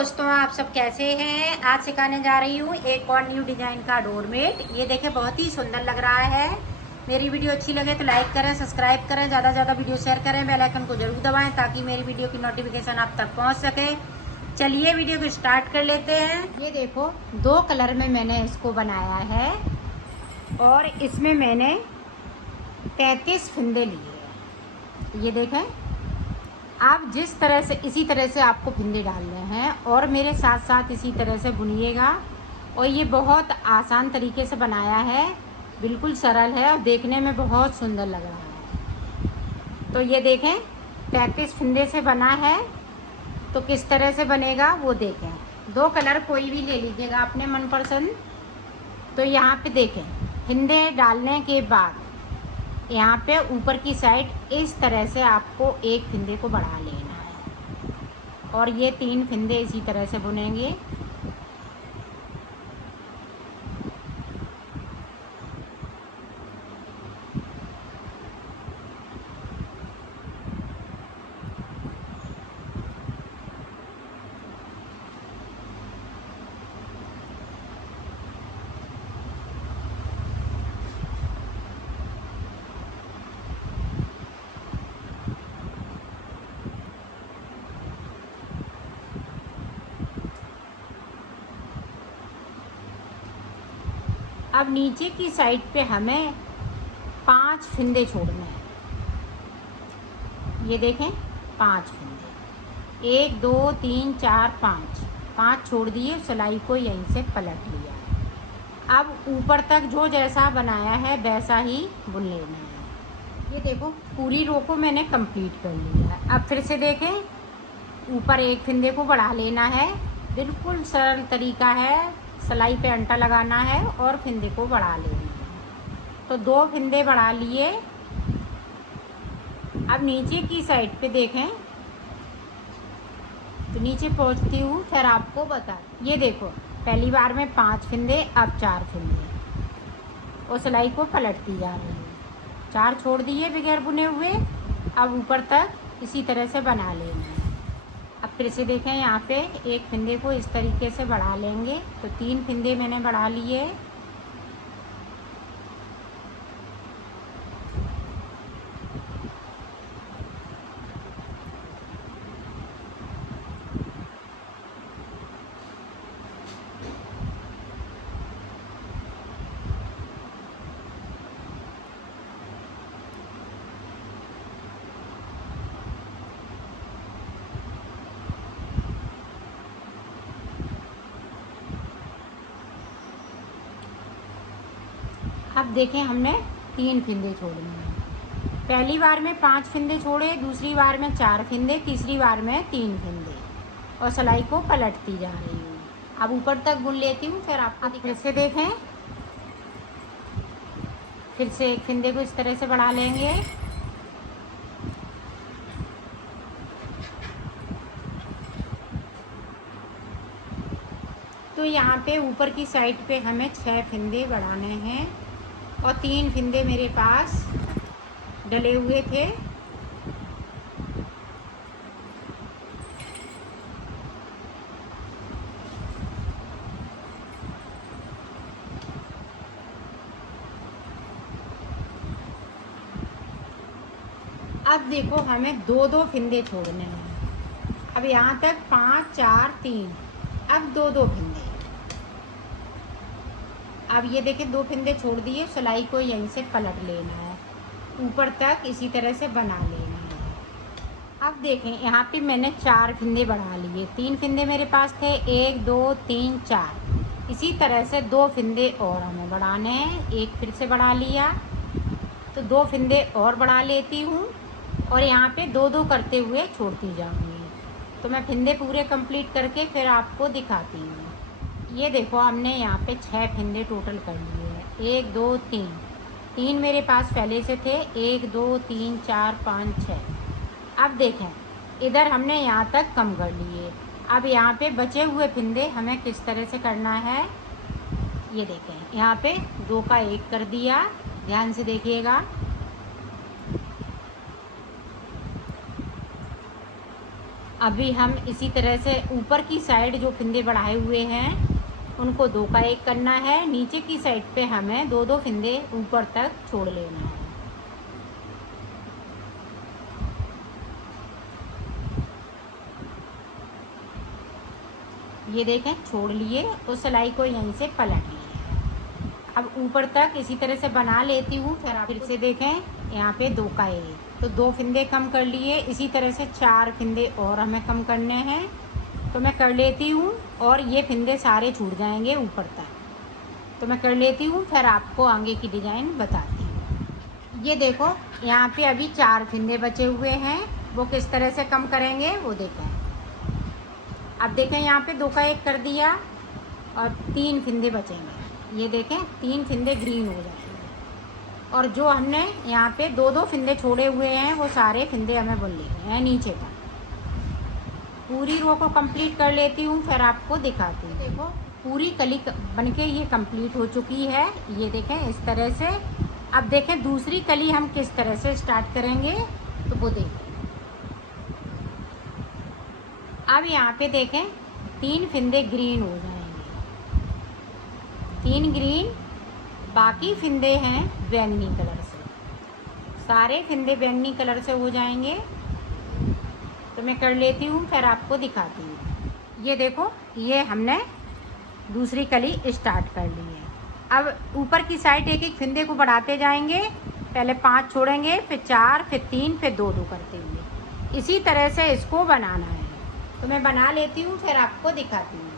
दोस्तों, आप सब कैसे हैं। आज सिखाने जा रही हूँ एक और न्यू डिजाइन का डोरमेट। ये देखिए बहुत ही सुंदर लग रहा है। मेरी वीडियो अच्छी लगे तो लाइक करें, सब्सक्राइब करें, ज़्यादा से ज़्यादा वीडियो शेयर करें, बेल आइकन को जरूर दबाएं ताकि मेरी वीडियो की नोटिफिकेशन आप तक पहुँच सके। चलिए वीडियो को स्टार्ट कर लेते हैं। ये देखो 2 कलर में मैंने इसको बनाया है और इसमें मैंने 33 फंदे लिए हैं। ये देखें, आप जिस तरह से इसी तरह से आपको फिंदे डालने हैं और मेरे साथ साथ इसी तरह से बुनिएगा। और ये बहुत आसान तरीके से बनाया है, बिल्कुल सरल है और देखने में बहुत सुंदर लग रहा है। तो ये देखें 33 फिंदे से बना है, तो किस तरह से बनेगा वो देखें। 2 कलर कोई भी ले लीजिएगा अपने मनपसंद। तो यहाँ पे देखें, फिंदे डालने के बाद यहाँ पे ऊपर की साइड इस तरह से आपको एक फिंदे को बढ़ा लेना है और ये 3 फिंदे इसी तरह से बुनेंगे। अब नीचे की साइड पे हमें 5 फिंदे छोड़ने हैं। ये देखें 5 फिंदे, 1 2 3 4 5 छोड़ दिए, सिलाई को यहीं से पलट लिया। अब ऊपर तक जो जैसा बनाया है वैसा ही बुन लेना है। ये देखो पूरी रो को मैंने कंप्लीट कर लिया है। अब फिर से देखें, ऊपर एक फिंदे को बढ़ा लेना है। बिल्कुल सरल तरीका है, सिलाई पे अंटा लगाना है और फिंदे को बढ़ा लेना है। तो 2 फिंदे बढ़ा लिए। अब नीचे की साइड पे देखें, तो नीचे पहुंचती हूँ फिर आपको बता। ये देखो पहली बार में 5 फिंदे, अब 4 फिंदे और सिलाई को पलटती जा रही है। 4 छोड़ दिए बगैर बुने हुए। अब ऊपर तक इसी तरह से बना लेना है। अब फिर से देखें, यहाँ पे एक फिंदे को इस तरीके से बढ़ा लेंगे। तो 3 फिंदे मैंने बढ़ा लिए। अब देखें हमने 3 फिंदे छोड़ने हैं। पहली बार में 5 फिंदे छोड़े, दूसरी बार में 4 फिंदे, तीसरी बार में 3 फिंदे और सिलाई को पलटती जा रही हूँ। अब ऊपर तक बुन लेती हूँ फिर आपको। फिर से देखें, फिर से एक फिंदे को इस तरह से बढ़ा लेंगे। तो यहाँ पे ऊपर की साइड पे हमें 6 फिंदे बढ़ाने हैं और 3 फिंदे मेरे पास डले हुए थे। अब देखो हमें 2 फिंदे छोड़ने हैं। अब यहाँ तक 5 4 3, अब 2 फिंदे। अब ये देखिए 2 फिंदे छोड़ दिए, सिलाई को यहीं से पलट लेना है, ऊपर तक इसी तरह से बना लेना है। अब देखें यहाँ पे मैंने 4 फिंदे बढ़ा लिए। 3 फिंदे मेरे पास थे, 1 2 3 4। इसी तरह से 2 फिंदे और हमें बढ़ाने हैं। एक फिर से बढ़ा लिया, तो 2 फिंदे और बढ़ा लेती हूँ और यहाँ पे 2 करते हुए छोड़ती जाऊँगी। तो मैं फिंदे पूरे कंप्लीट करके फिर आपको दिखाती हूँ। ये देखो हमने यहाँ पे 6 फिंदे टोटल कर लिए हैं। 1 2 3 मेरे पास पहले से थे, 1 2 3 4 5 6। अब देखें इधर हमने यहाँ तक कम कर लिए। अब यहाँ पे बचे हुए फिंदे हमें किस तरह से करना है, ये देखें यहाँ पे 2 का 1 कर दिया। ध्यान से देखिएगा, अभी हम इसी तरह से ऊपर की साइड जो फिंदे बढ़ाए हुए हैं उनको 2 का 1 करना है। नीचे की साइड पे हमें 2-2 फिंदे ऊपर तक छोड़ लेना है। ये देखें छोड़ लिए तो सिलाई को यहीं से पलट लिए। अब ऊपर तक इसी तरह से बना लेती हूँ। फिर से देखें यहाँ पे 2 का 1, तो 2 फिंदे कम कर लिए। इसी तरह से 4 फिंदे और हमें कम करने हैं, तो मैं कर लेती हूँ और ये फिंदे सारे छूट जाएंगे ऊपर तक। तो मैं कर लेती हूँ, फिर आपको आगे की डिज़ाइन बताती हूँ। ये देखो यहाँ पे अभी 4 फिंदे बचे हुए हैं, वो किस तरह से कम करेंगे वो देखें। अब देखें यहाँ पे 2 का 1 कर दिया और 3 फिंदे बचेंगे। ये देखें 3 फिंदे ग्रीन हो जाएंगे और जो हमने यहाँ पे 2-2 फिंदे छोड़े हुए हैं वो सारे फिंदे हमें बुन लेने हैं नीचे का। पूरी रो को कंप्लीट कर लेती हूँ, फिर आपको दिखाती हूँ। देखो पूरी कली बनके ये कंप्लीट हो चुकी है। ये देखें इस तरह से। अब देखें दूसरी कली हम किस तरह से स्टार्ट करेंगे, तो वो देखें। अब यहाँ पे देखें 3 फिंदे ग्रीन हो जाएंगे, 3 ग्रीन, बाकी फिंदे हैं बैंगनी कलर से। सारे फिंदे बैंगनी कलर से हो जाएंगे। तो मैं कर लेती हूँ, फिर आपको दिखाती हूँ। ये देखो ये हमने दूसरी कली स्टार्ट कर ली है। अब ऊपर की साइड एक एक फिंदे को बढ़ाते जाएंगे। पहले 5 छोड़ेंगे, फिर 4, फिर 3, फिर 2-2 करते हुए। इसी तरह से इसको बनाना है। तो मैं बना लेती हूँ, फिर आपको दिखाती हूँ।